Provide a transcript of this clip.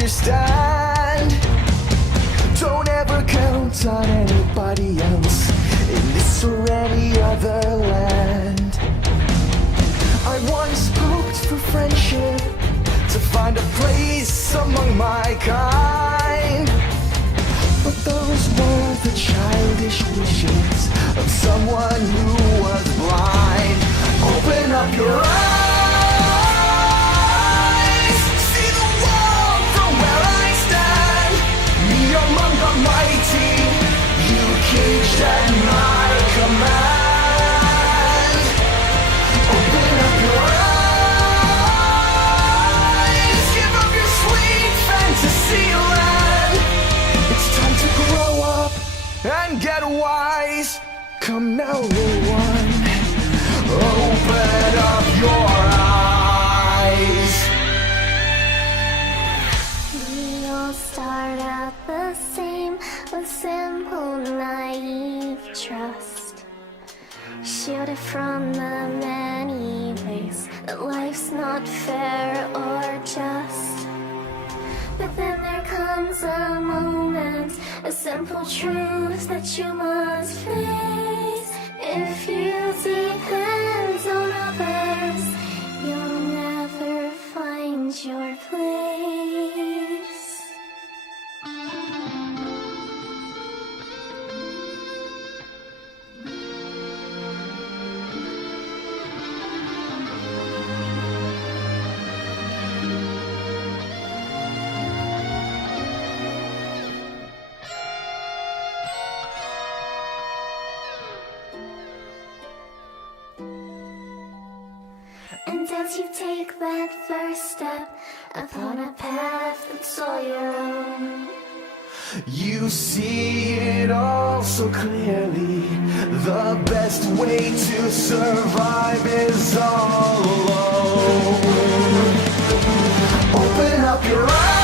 understand. Don't ever count on anybody else in this or any other land. I once hoped for friendship, to find a place among my kind, but those were the childish wishes of someone who was blind. Open up your eyes, see the world from where I stand. Me among the mighty, you caged at my command. Open up your eyes, give up your sweet fantasy land. It's time to grow up and get wise. Come now, little one, open up your eyes. We all start out the same, with simple, naive trust, shielded from the many ways that life's not fair or just. But then there comes a moment, a simple truth that you must face. If you depend on others, you'll never find your place. And as you take that first step upon a path that's all your own, you see it all so clearly. The best way to survive is all alone. Open up your eyes.